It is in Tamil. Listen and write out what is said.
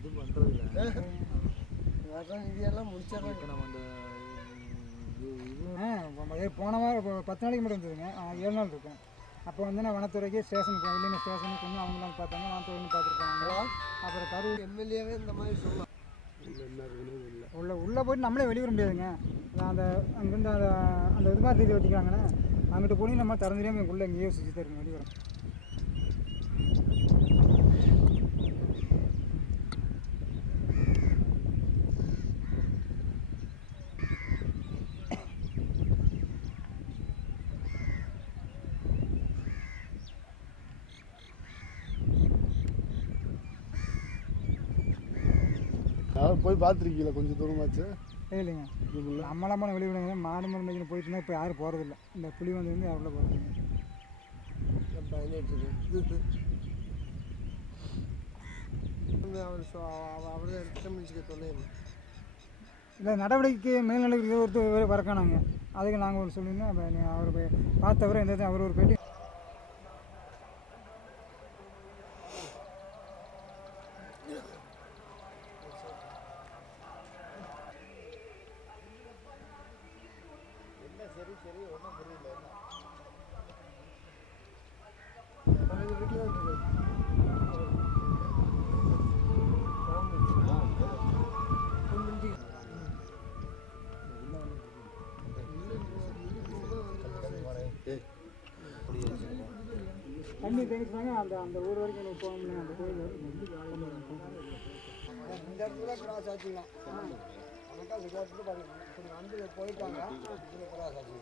எதுவும் பண்ணுறதில்ல. அதான் இதெல்லாம் முடிச்சாதான் இப்போ நம்ம அந்த போன வாரம் 10 நாளைக்கு மட்டும் இருந்ததுங்க. 7 நாள் இருக்கேன். அப்போ வந்து நான் வனத்துறைக்கு ஸ்டேஷனுக்கு இல்லைன்னா ஸ்டேஷனுக்கு கொஞ்சம் அவங்களாம் பார்த்தாங்க, வனத்துறைன்னு பார்த்துருப்பாங்க. அப்புறம் கரூர் எம்எல்ஏவே இந்த மாதிரி சொல்லலாம். உள்ளே போய்ட்டு நம்மளே வெளியே வர முடியாதுங்க. அந்த அங்கேருந்து அந்த இது மாதிரி தீதி வச்சுக்கிறாங்கண்ணே, அங்கிட்டு போய் நம்ம திறந்து தெரியாமல் உள்ளே எங்கேயோ சுற்றி தான் இருக்கும் வெளியே வரும். போய் பார்த்துருக்கீங்களா? கொஞ்சம் தூரமாச்சு இல்லைங்க. நம்மளாம வெளியே விடுங்க. மாடு மருந்து போயிட்டு இருந்தால் இப்போ யாரும் போகிறதில்ல. இந்த புலி வந்து யாரும் போகிறதில்ல. அவர் திட்டமிச்சு சொன்னேன். இல்லை நடவடிக்கை மேல்நிலைக்கு ஒருத்தர் வரக்கானாங்க. அதுக்கு நாங்கள் ஒரு சொல்லியிருந்தோம். அப்போ அவர் போய் பார்த்தவரை எந்த அவர் ஒரு பேட்டி சரி ஒன்றும் புரியல. தண்ணி தேங்கிட்டாங்க. அந்த ஊர் வரைக்கும் போக முடியும். அந்த கோயில் இந்த இடத்துல கிராஸ் ஆச்சுக்கலாம். அந்த இடத்துல பாருங்க, இப்படி வந்து போயிட்டாங்க. கிராஸ் ஆச்சு.